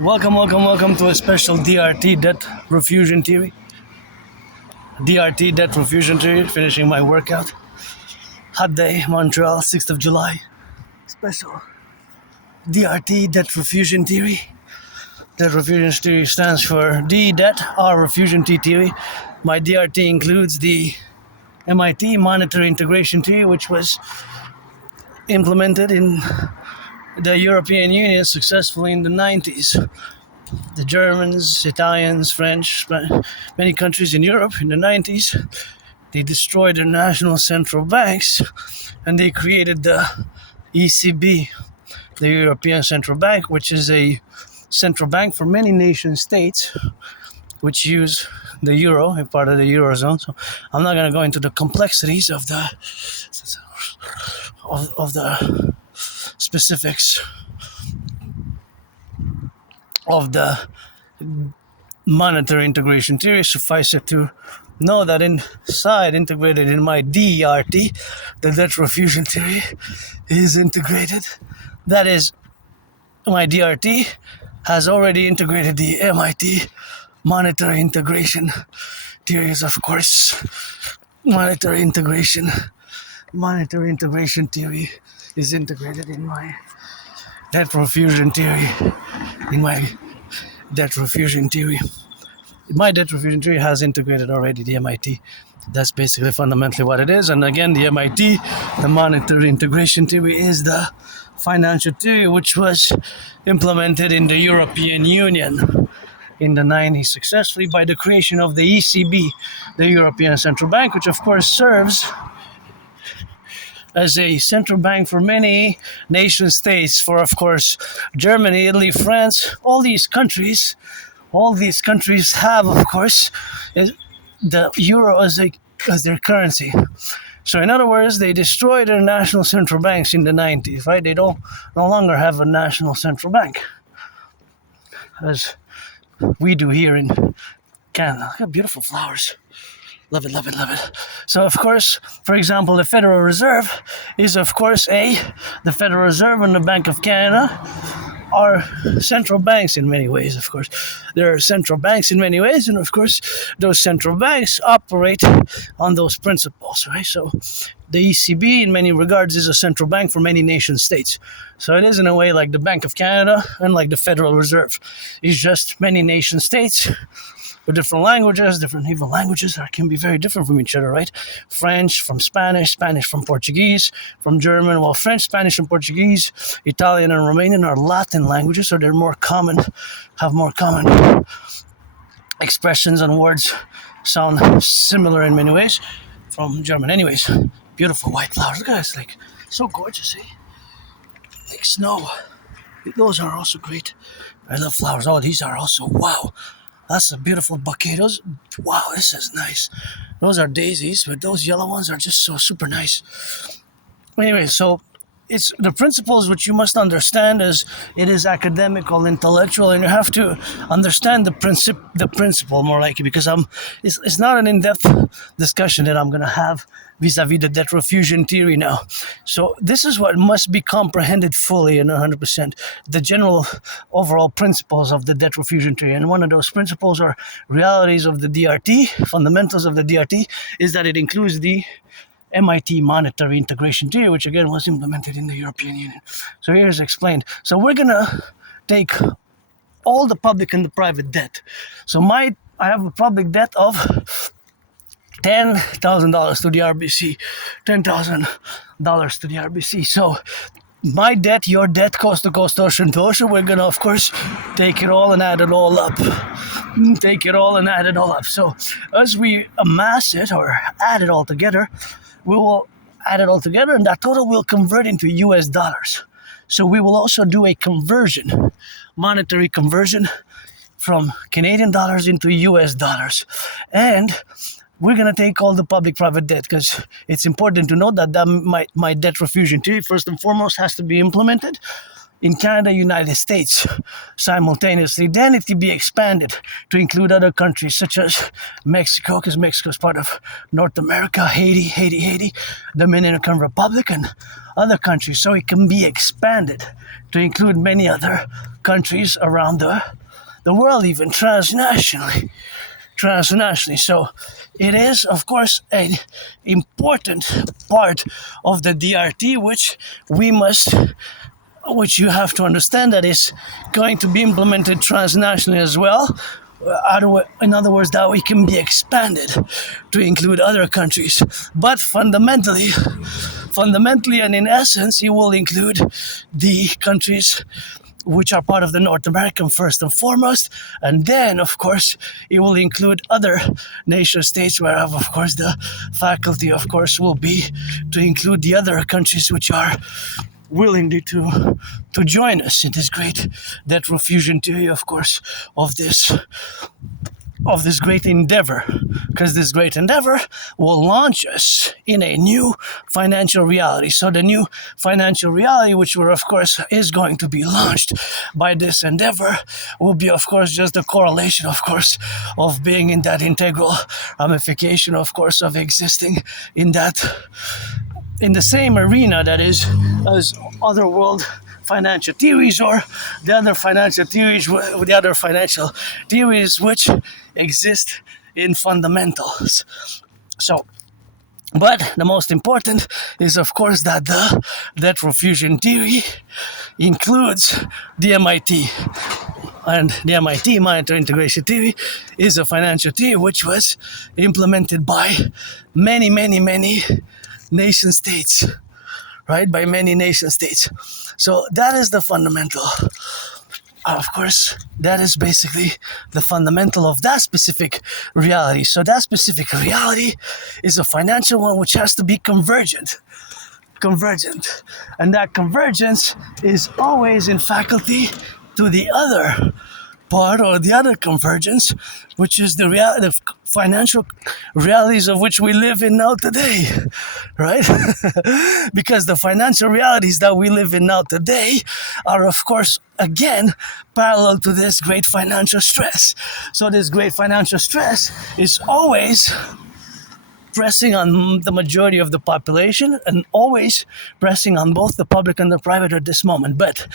Welcome to a special DRT, debt refusion theory. DRT, debt refusion theory, finishing my workout. Hot day, Montreal, 6th of July. Special DRT, debt refusion theory. Debt refusion theory stands for D, debt, R, refusion T theory. My DRT includes the MIT monetary integration theory, which was implemented in the European Union successfully in the 90s. The Germans, Italians, French, many countries in Europe in the 90s, they destroyed their national central banks and they created the ECB, the European Central Bank, which is a central bank for many nation states which use the euro, a part of the eurozone. So I'm not going to go into the complexities of the specifics of the monetary integration theory. Suffice it to know that inside, integrated in my DRT, the debt refusion theory is integrated. That is, my DRT has already integrated the MIT monetary integration theories, of course. Monetary integration theory is integrated in my debt refusion theory. My debt refusion theory has integrated already the MIT. That's basically fundamentally what it is. And again, the MIT, the monetary integration theory, is the financial theory which was implemented in the European Union in the 90s successfully by the creation of the ECB, the European Central Bank, which of course serves as a central bank for many nation states, for of course Germany, Italy, France, all these countries have, of course, the euro as their currency. So in other words, they destroyed their national central banks in the 90s, right? They no longer have a national central bank, as we do here in Canada. Look at beautiful flowers. Love it. So, of course, for example, the Federal Reserve is, of course, the Federal Reserve and the Bank of Canada are central banks in many ways, of course. There are central banks in many ways, and, of course, those central banks operate on those principles, right? So, the ECB, in many regards, is a central bank for many nation states. So, it is, in a way, like the Bank of Canada and like the Federal Reserve. It's just many nation states with different languages, different even languages that can be very different from each other, right? French from Spanish, Spanish from Portuguese, from German. Well, French, Spanish, and Portuguese, Italian, and Romanian are Latin languages, so they're have more common expressions and words sound similar in many ways from German. Anyways, beautiful white flowers. Look at this, like, so gorgeous, eh? Like snow. Those are also great. I love flowers. Oh, these are also, wow. That's a beautiful bouquet. Wow, this is nice. Those are daisies, but those yellow ones are just so super nice. Anyway, so it's the principles which you must understand as it is academical, intellectual, and you have to understand the principle more likely, because it's not an in-depth discussion that I'm going to have vis-a-vis the debt refusion theory now. So this is what must be comprehended fully and 100%, the general overall principles of the debt refusion theory. And one of those principles or realities of the DRT, fundamentals of the DRT, is that it includes the MIT monetary integration theory, which again was implemented in the European Union. So here's explained. So we're going to take all the public and the private debt. So I have a public debt of $10,000 to the RBC, $10,000 to the RBC. So my debt, your debt, coast to coast, ocean to ocean, we're going to, of course, take it all and add it all up. So as we amass it or add it all together, we will add it all together, and that total will convert into US dollars. So we will also do a conversion, monetary conversion from Canadian dollars into US dollars. And we're going to take all the public-private debt, because it's important to note that my debt refusion theory, first and foremost, has to be implemented in Canada, United States simultaneously. Then it can be expanded to include other countries such as Mexico, because Mexico is part of North America, Haiti, Dominican Republic, and other countries. So it can be expanded to include many other countries around the world, even transnationally. So it is, of course, an important part of the DRT, which you have to understand that is going to be implemented transnationally as well. In other words, that we can be expanded to include other countries. But fundamentally and in essence, it will include the countries which are part of the North American first and foremost, and then of course it will include other nation states, where of course the faculty of course will be to include the other countries which are willing to join us in this great debt refusion theory, of course, of this great endeavor, because this great endeavor will launch us in a new financial reality. So the new financial reality, which will, of course, is going to be launched by this endeavor, will be, of course, just the correlation, of course, of being in that integral ramification, of course, of existing in the same arena that is as other world financial theories, or the other financial theories which exist in fundamentals. So, but the most important is, of course, that the debt refusion theory includes the MIT. And the MIT monetary integration theory is a financial theory which was implemented by many nation states, right? By many nation states. So that is the fundamental. Of course, that is basically the fundamental of that specific reality. So that specific reality is a financial one which has to be convergent. And that convergence is always in faculty to the other part, or the other convergence, which is the financial realities of which we live in now today, right? Because the financial realities that we live in now today are, of course, again, parallel to this great financial stress. So this great financial stress is always pressing on the majority of the population, and always pressing on both the public and the private at this moment, but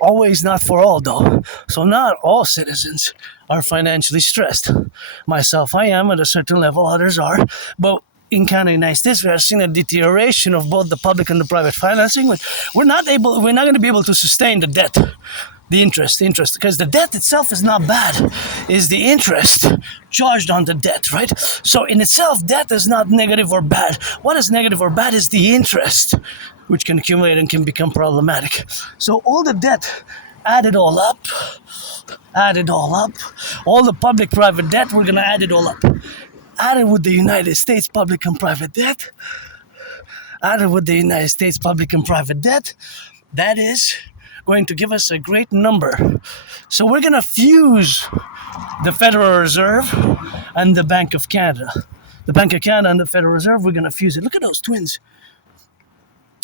always not for all, though. So not all citizens are financially stressed. Myself, I am at a certain level, others are, but in Canada, United States, we are seeing a deterioration of both the public and the private financing. We're not going to be able to sustain the debt. The interest, because the debt itself is not bad. It's the interest charged on the debt, right? So in itself, debt is not negative or bad. What is negative or bad is the interest, which can accumulate and can become problematic. So all the debt, add it all up, all the public-private debt, we're going to add it all up. Add it with the United States public and private debt. That is going to give us a great number. So we're going to fuse the Federal Reserve and the Bank of Canada. The Bank of Canada and the Federal Reserve, we're going to fuse it. Look at those twins.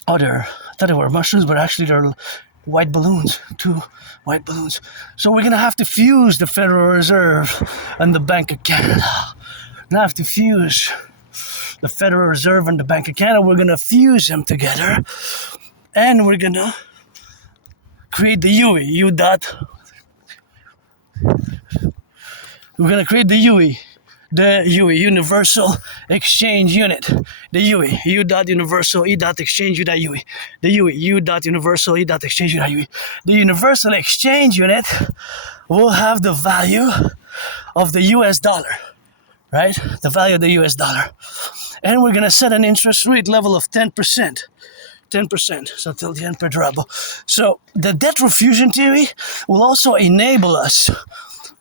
I thought they were mushrooms, but actually they're white balloons, 2 white balloons. So we're going to have to fuse the Federal Reserve and the Bank of Canada. We're going to have to fuse the Federal Reserve and the Bank of Canada. We're going to fuse them together, and we're going to create the UE, We're going to create the UE, Universal Exchange Unit. The UE, U.Universal, E.Exchange, U.UE. The UE, U.Universal, E.Exchange, U.UE. The Universal Exchange Unit will have the value of the US dollar, right? The value of the US dollar. And we're going to set an interest rate level of 10%. 10%, so till the end per durable. So the debt refusion theory will also enable us.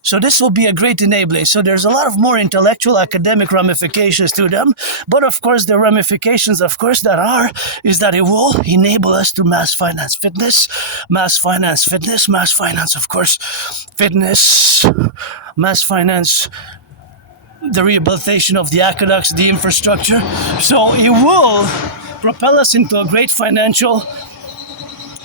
So this will be a great enabling. So there's a lot of more intellectual, academic ramifications to them. But of course, the ramifications, of course, is that it will enable us to mass finance, of course, fitness, mass finance, the rehabilitation of the aqueducts, the infrastructure. So it will propel us into a great financial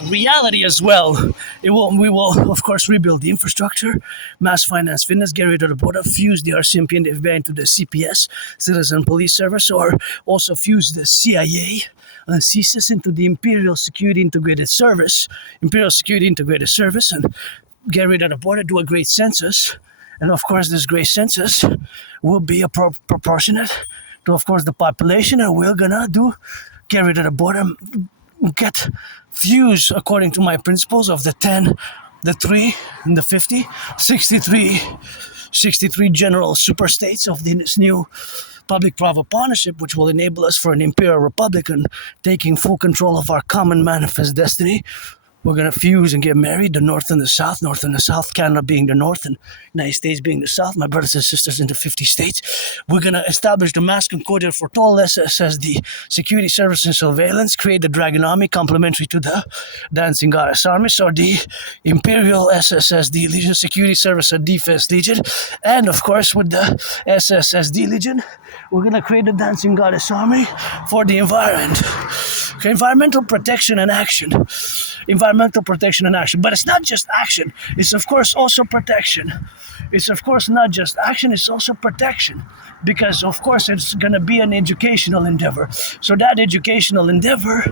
reality as well. We will of course rebuild the infrastructure, mass finance fitness, get rid of the border, fuse the RCMP and the FBI into the CPS, Citizen Police Service, or also fuse the CIA and CSIS into the Imperial Security Integrated Service, and get rid of the border, do a great census, and of course this great census will be proportionate to of course the population, and we're gonna get rid of the border, get fused according to my principles of the 10, the 3, and the 50, 63 general super states of this new public-private partnership, which will enable us for an imperial republic and taking full control of our common manifest destiny. We're going to fuse and get married, the North and the South, Canada being the North and United States being the South, my brothers and sisters in the 50 states. We're going to establish the mass concordia for all SSSD, security service and surveillance, create the Dragon Army complementary to the Dancing Goddess Armies, or the Imperial SSSD Legion, security service and defense Legion, and of course with the SSSD Legion, we're going to create the Dancing Goddess Army for the environment. Okay, environmental protection and action. But it's not just action. It's of course also protection. It's of course not just action, it's also protection. Because of course it's going to be an educational endeavor. So that educational endeavor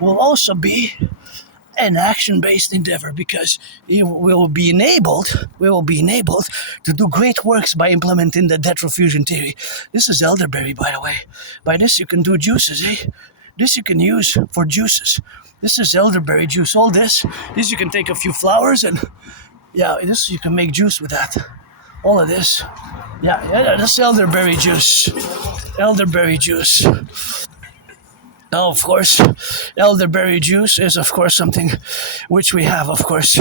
will also be an action-based endeavor, because we will be enabled to do great works by implementing the debt refusion theory. This is elderberry, by the way. By this you can do juices, eh? This you can use for juices. This is elderberry juice. All this you can take a few flowers and this you can make juice with that. All of this. This elderberry juice. Now, of course, elderberry juice is, of course, something which we have, of course,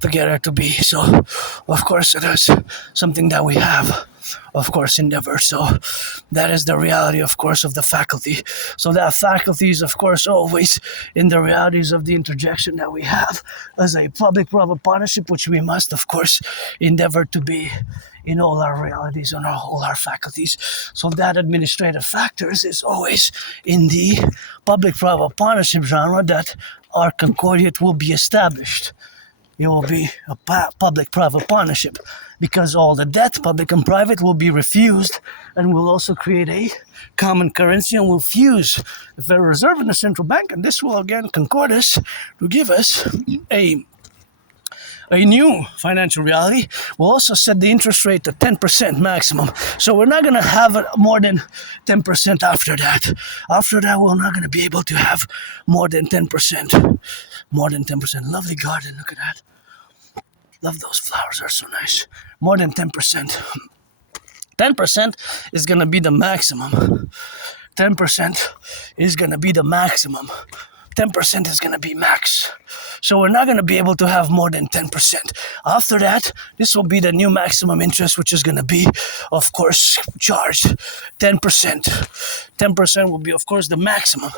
together to be. So, of course, it is something that we have, of course, endeavor. So, that is the reality, of course, of the faculty. So, that faculty is, of course, always in the realities of the interjection that we have as a public-private partnership, which we must, of course, endeavor to be in all our realities and all our faculties. So that administrative factors is always in the public-private partnership genre that our concordiate will be established. It will be a public-private partnership, because all the debt, public and private, will be refused, and we'll also create a common currency, and we'll fuse the Federal Reserve and the central bank, and this will again concord us to give us a new financial reality. We'll also set the interest rate to 10% maximum. So we're not going to have it more than 10% after that. After that, we're not going to be able to have more than 10%. More than 10%. Lovely garden, look at that. Love those flowers, are so nice. More than 10%. 10% is going to be the maximum. 10% is going to be the maximum. 10% is going to be max. So we're not going to be able to have more than 10%. After that, this will be the new maximum interest, which is going to be, of course, charged 10%. 10% will be, of course, the maximum.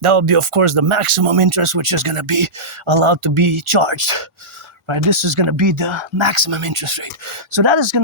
That will be, of course, the maximum interest, which is going to be allowed to be charged. Right? This is going to be the maximum interest rate. So that is going to